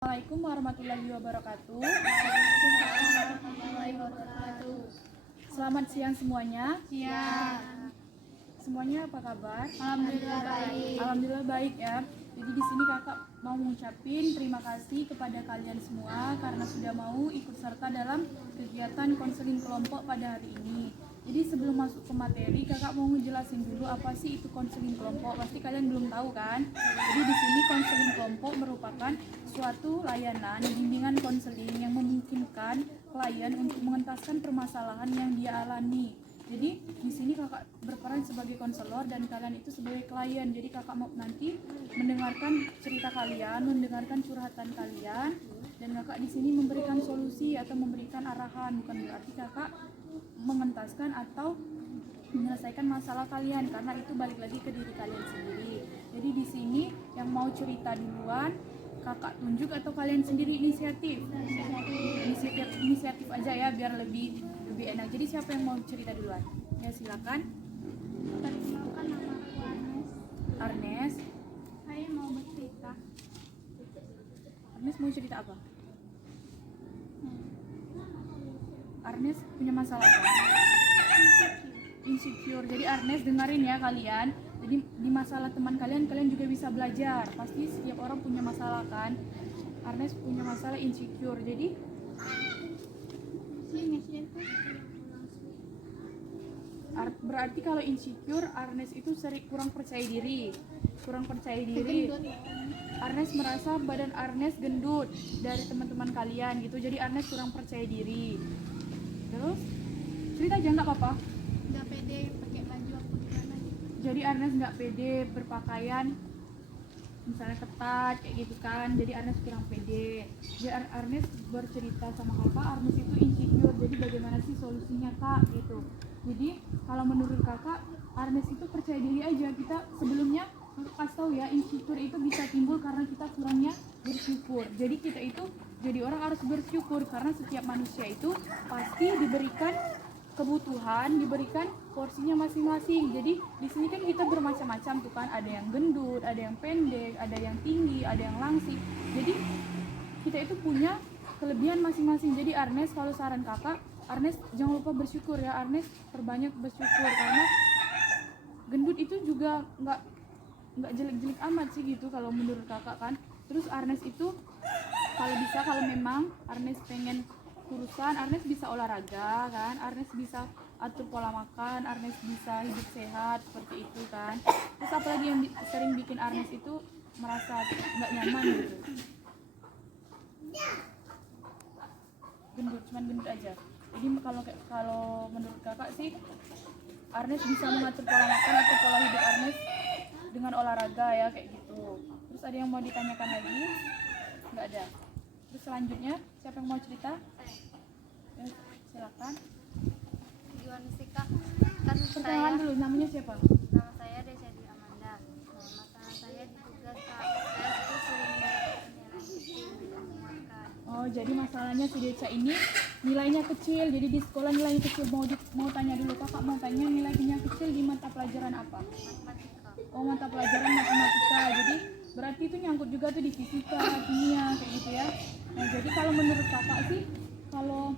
Assalamualaikum warahmatullahi wabarakatuh. Selamat siang semuanya. Siang. Semuanya apa kabar? Alhamdulillah baik. Alhamdulillah baik ya. Jadi di sini kakak mau mengucapin terima kasih kepada kalian semua karena sudah mau ikut serta dalam kegiatan konseling kelompok pada hari ini. Jadi sebelum masuk ke materi, kakak mau ngejelasin dulu apa sih itu konseling kelompok. Pasti kalian belum tahu kan? Jadi di sini konseling kelompok merupakan suatu layanan bimbingan konseling yang memungkinkan klien untuk mengentaskan permasalahan yang dia alami. Jadi di sini kakak berperan sebagai konselor dan kalian itu sebagai klien. Jadi kakak mau nanti mendengarkan cerita kalian, mendengarkan curhatan kalian, dan kakak di sini memberikan solusi atau memberikan arahan. Bukan berarti kakak mengentaskan atau menyelesaikan masalah kalian, karena itu balik lagi ke diri kalian sendiri. Jadi di sini yang mau cerita duluan kakak tunjuk atau kalian sendiri inisiatif aja ya biar lebih enak. Jadi siapa yang mau cerita duluan? Ya silakan. Perkenalkan, nama aku Arnes. Saya mau bercerita. Arnes mau cerita apa? Arnes punya masalah apa? Insecure. Jadi Arnes dengerin ya kalian. Jadi di masalah teman kalian juga bisa belajar. Pasti setiap orang punya masalah kan. Arnes punya masalah insecure. Jadi berarti kalau insecure, Arnes itu sering kurang percaya diri. Arnes merasa badan Arnes gendut dari teman-teman kalian gitu. Jadi Arnes kurang percaya diri. Terus cerita aja nggak apa-apa. Nggak pede pakai baju apa gimana gitu. Jadi Arnes nggak pede berpakaian misalnya ketat kayak gitu kan. Jadi Arnes kurang pede. Jadi Arnes bercerita sama kakak, Arnes itu insecure. Jadi bagaimana sih solusinya kak gitu. Jadi kalau menurut kakak, Arnes itu percaya diri aja. Kita sebelumnya kasih tahu ya, insecure itu bisa timbul karena kita kurangnya bersyukur. Jadi kita itu jadi orang harus bersyukur karena setiap manusia itu pasti diberikan kebutuhan, diberikan porsinya masing-masing. Jadi di sini kan kita bermacam-macam tuh kan, ada yang gendut, ada yang pendek, ada yang tinggi, ada yang langsing. Jadi kita itu punya kelebihan masing-masing. Jadi Arnes, kalau saran kakak, Arnes jangan lupa bersyukur ya. Arnes perbanyak bersyukur karena gendut itu juga nggak jelek-jelek amat sih gitu kalau menurut kakak kan. Terus Arnes itu kalau bisa, kalau memang Arnes pengen kurusan, Arnes bisa olahraga kan, Arnes bisa atur pola makan, Arnes bisa hidup sehat seperti itu kan. Terus apalagi yang sering bikin Arnes itu merasa nggak nyaman gitu? Cuman gendut aja. Jadi kalau menurut kakak sih, Arnes bisa mengatur pola makan atau pola hidup Arnes dengan olahraga ya kayak gitu. Terus ada yang mau ditanyakan lagi? Nggak ada. Terus selanjutnya siapa yang mau cerita? Ya, silakan. Gimana sih kak? Kan Perkenalan dulu, namanya siapa? nama saya Desadi Amanda. Masalah saya di tugas kak. Saya itu sering nilai kecil tidak memuaskan. Oh, jadi masalahnya si Deca ini nilainya kecil. Jadi di sekolah nilainya kecil. Mau tanya dulu, kakak mau tanya nilainya kecil di mata pelajaran apa? Matematika. Oh, mata pelajaran matematika. Jadi berarti itu nyangkut juga tuh di fisika, kimia kayak gitu ya. Nah, jadi kalau menurut kakak sih, kalau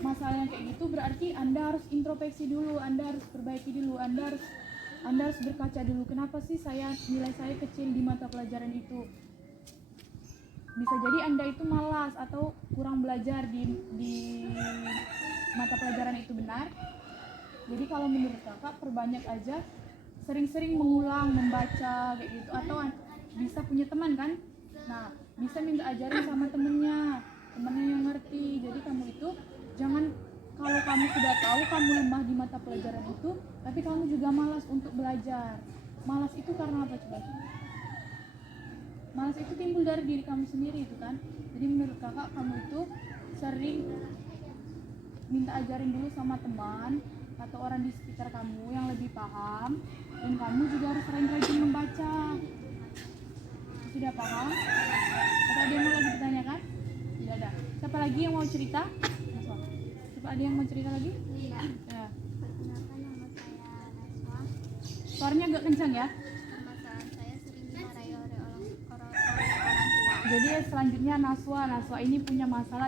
masalahnya kayak gitu berarti Anda harus introspeksi dulu, Anda harus perbaiki dulu, Anda harus berkaca dulu. Kenapa sih nilai saya kecil di mata pelajaran itu? Bisa jadi Anda itu malas atau kurang belajar di mata pelajaran itu, benar? Jadi kalau menurut kakak perbanyak aja, sering-sering mengulang, membaca kayak gitu. Atau bisa punya teman kan? Nah, bisa minta ajarin sama temennya yang ngerti. Jadi kamu itu jangan, kalau kamu sudah tahu kamu lemah di mata pelajaran itu, tapi kamu juga malas untuk belajar. Malas itu karena apa coba? Malas itu timbul dari diri kamu sendiri itu kan. Jadi menurut kakak, kamu itu sering minta ajarin dulu sama teman atau orang di sekitar kamu yang lebih paham, dan kamu juga harus rajin membaca. Sudah paham? Atau ada yang mau lagi ditanyakan? Tidak ada. Siapa lagi yang mau cerita? Siapa ada yang mau cerita lagi? Iya. Ya. Perkenalkan, nama saya Naswa. Suaranya agak kencang ya. Masalah saya sering dimarahi oleh orang tua. Jadi Oke, selanjutnya Naswa. Naswa ini punya masalah,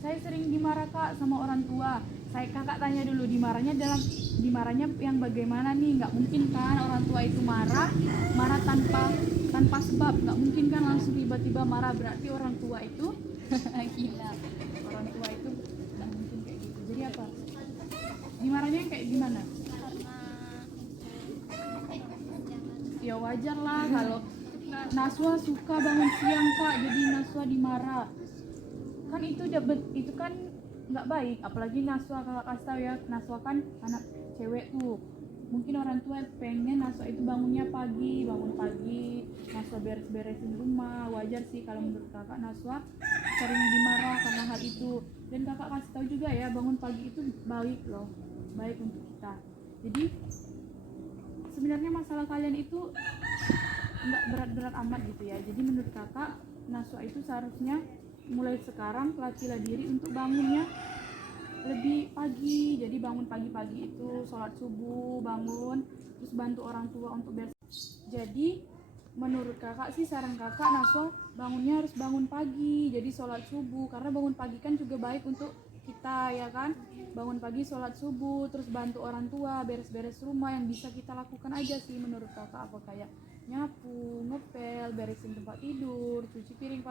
saya sering dimarah kak sama orang tua. Kakak tanya dulu, dimarahnya yang bagaimana nih? Nggak mungkin kan orang tua itu marah tanpa sebab, nggak mungkin kan langsung tiba-tiba marah, berarti orang tua itu gila. Orang tua itu nggak mungkin kayak gitu. Jadi apa? Dimarahnya kayak gimana? Ya wajar lah kalau Naswa suka bangun siang kak, jadi Naswa dimarah. Kan itu kan nggak baik, apalagi Naswa, kakak kasih tahu ya, Naswa kan anak cewek tuh. Mungkin orang tua pengen Naswa itu bangun pagi, Naswa beres-beresin rumah. Wajar sih kalau menurut kakak Naswa sering dimarah karena hal itu. Dan kakak kasih tahu juga ya, bangun pagi itu baik loh, baik untuk kita. Jadi sebenarnya masalah kalian itu nggak berat-berat amat gitu ya. Jadi menurut kakak Naswa itu seharusnya mulai sekarang latihlah diri untuk bangunnya lebih pagi. Jadi bangun pagi-pagi itu sholat subuh, bangun terus bantu orang tua untuk jadi menurut kakak sih, saran kakak Naswa bangunnya harus bangun pagi, jadi sholat subuh, karena bangun pagi kan juga baik untuk kita ya kan. Bangun pagi sholat subuh terus bantu orang tua beres-beres rumah, yang bisa kita lakukan aja sih menurut kakak, apa kayak nyapu, ngepel, beresin tempat tidur, cuci piring,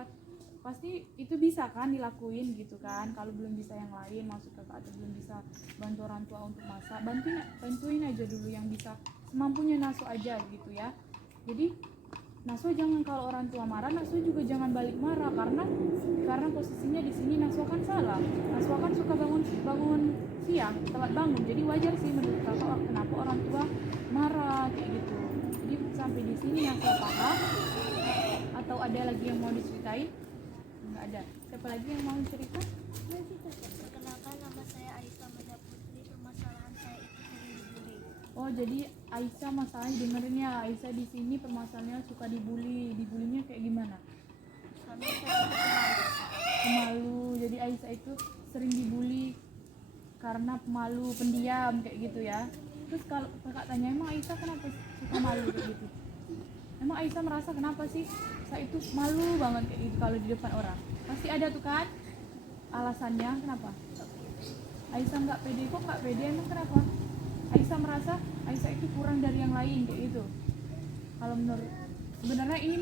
pasti itu bisa kan dilakuin gitu kan. Kalau belum bisa yang lain, maksud kakak, atau belum bisa bantu orang tua untuk masak, bantuin aja dulu yang bisa semampunya Naswa aja gitu ya. Jadi Naswa jangan, kalau orang tua marah Naswa juga jangan balik marah, karena posisinya di sini Naswa kan salah. Naswa kan suka bangun siang, telat bangun, jadi wajar sih menurut kakak kenapa orang tua marah kayak gitu. Jadi sampai di sini Naswa paham, atau ada lagi yang mau diceritain? Nggak ada. Siapa lagi yang mau cerita? Perkenalkan, nama saya Aisyah Manda Putri. Permasalahan saya itu sering dibully. Oh, jadi Aisyah masalahnya, dengerin ya, Aisyah di sini permasalahannya suka dibully. Dibulinya kayak gimana? Kami sering Pemalu. Jadi Aisyah itu sering dibully karena pemalu, pendiam kayak gitu ya. Terus kalau kakak tanya, emang Aisyah kenapa suka malu kayak gitu? Emang Aisyah merasa kenapa sih saya itu malu banget kayak gitu kalau di depan orang? Pasti ada tuh kan alasannya kenapa. Aisyah nggak pede, kok nggak pede, emang kenapa? Aisyah merasa Aisyah itu kurang dari yang lain kayak gitu. Kalau menurut, sebenarnya ini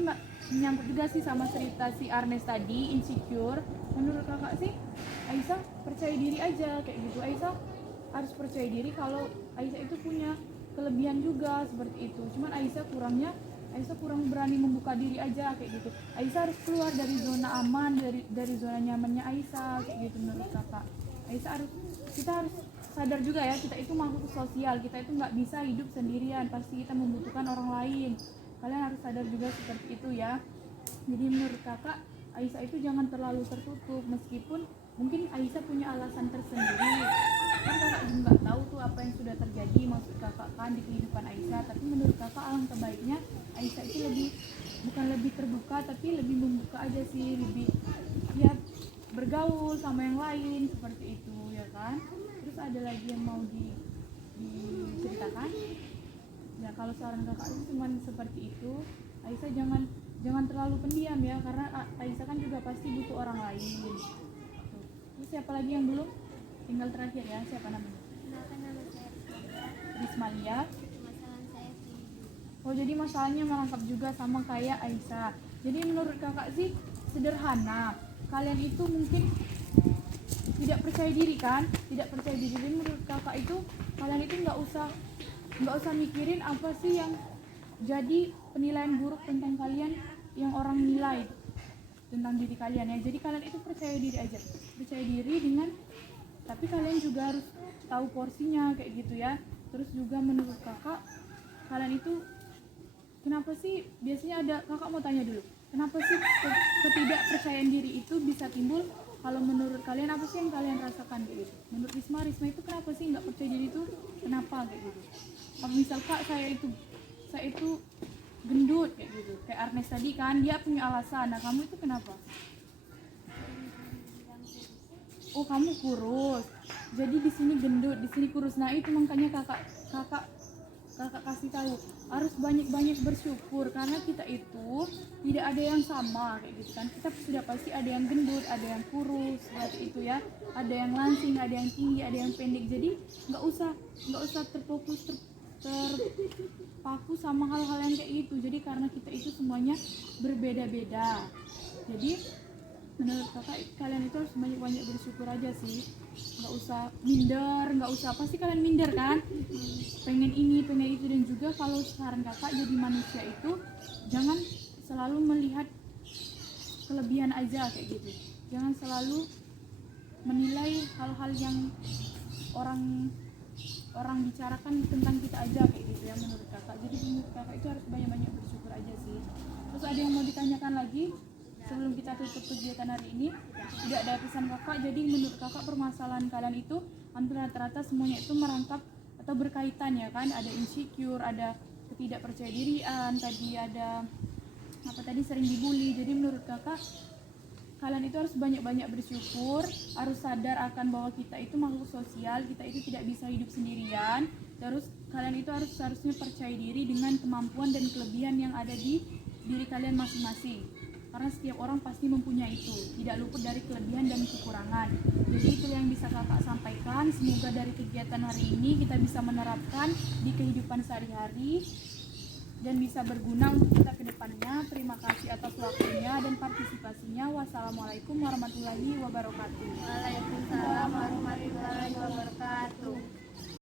menyangkut juga sih sama cerita si Arnes tadi, insecure. Menurut kakak sih Aisyah percaya diri aja kayak gitu. Aisyah harus percaya diri kalau Aisyah itu punya kelebihan juga seperti itu. Cuman Aisyah kurang berani membuka diri aja kayak gitu. Aisyah harus keluar dari zona aman, dari zona nyamannya Aisyah kayak gitu menurut kakak. Kita harus sadar juga ya, kita itu makhluk sosial, kita itu nggak bisa hidup sendirian, pasti kita membutuhkan orang lain. Kalian harus sadar juga seperti itu ya. Jadi menurut kakak Aisyah itu jangan terlalu tertutup, meskipun mungkin Aisyah punya alasan tersendiri kan, kakak juga nggak tahu tuh apa yang sudah terjadi maksud kakak kan di kehidupan Aisyah. Tapi menurut kakak alangkah baiknya Aisyah itu bukan lebih terbuka, tapi lebih membuka aja sih, lebih ya bergaul sama yang lain seperti itu ya kan. Terus ada lagi yang mau diceritakan? Ya kalau saran kakak itu cuma seperti itu. Aisyah jangan terlalu pendiam ya, karena Aisyah kan juga pasti butuh orang lain. Terus siapa lagi yang belum? Tinggal terakhir ya, siapa namanya? Perkenalkan, nama saya Rismalia. Permasalahan saya sering. Oh, jadi masalahnya merangkap juga sama kayak Aisyah. Jadi menurut kakak sih sederhana. Kalian itu mungkin tidak percaya diri kan? Tidak percaya diri. Jadi menurut kakak itu kalian itu nggak usah mikirin apa sih yang jadi penilaian buruk tentang kalian, yang orang nilai tentang diri kalian ya. Jadi kalian itu percaya diri aja. Percaya diri dengan, tapi kalian juga harus tahu porsinya kayak gitu ya. Terus juga menurut kakak, kalian itu kenapa sih biasanya ada, kakak mau tanya dulu, kenapa sih ketidakpercayaan diri itu bisa timbul? Kalau menurut kalian apa sih yang kalian rasakan kayak gitu? Menurut Risma itu kenapa sih nggak percaya diri itu? Kenapa kayak gitu? Kalau misal kak saya itu gendut kayak gitu, kayak Arnes tadi kan dia punya alasan. Nah kamu itu kenapa? Oh kamu kurus, jadi di sini gendut, di sini kurus. Nah itu makanya kakak kakak kasih tahu harus banyak-banyak bersyukur karena kita itu tidak ada yang sama kayak gitu kan. Kita sudah pasti ada yang gendut, ada yang kurus seperti itu ya, ada yang langsing, ada yang tinggi, ada yang pendek. Jadi nggak usah terpaku sama hal-hal yang kayak gitu. Jadi karena kita itu semuanya berbeda-beda. Jadi menurut kakak kalian itu harus banyak-banyak bersyukur aja sih, nggak usah minder, nggak usah pasti kalian minder kan, pengen ini pengen itu. Dan juga kalau saran kakak jadi manusia itu jangan selalu melihat kelebihan aja kayak gitu, jangan selalu menilai hal-hal yang orang bicarakan tentang kita aja kayak gitu ya menurut kakak. Jadi menurut kakak itu harus banyak-banyak bersyukur aja sih. Terus ada yang mau ditanyakan lagi sebelum kita tutup kegiatan hari ini? Tidak ada pesan kakak. Jadi menurut kakak permasalahan kalian itu hampir rata-rata semuanya itu merangkap atau berkaitan ya kan, ada insecure, ada ketidakpercayaan, tadi ada sering dibully. Jadi menurut kakak kalian itu harus banyak-banyak bersyukur, harus sadar akan bahwa kita itu makhluk sosial, kita itu tidak bisa hidup sendirian. Terus kalian itu seharusnya percaya diri dengan kemampuan dan kelebihan yang ada di diri kalian masing-masing. Karena setiap orang pasti mempunyai itu, tidak luput dari kelebihan dan kekurangan. Jadi itu yang bisa kakak sampaikan. Semoga dari kegiatan hari ini kita bisa menerapkan di kehidupan sehari-hari dan bisa berguna untuk kita ke depannya. Terima kasih atas waktunya dan partisipasinya. Wassalamualaikum warahmatullahi wabarakatuh. Waalaikumsalam warahmatullahi wabarakatuh.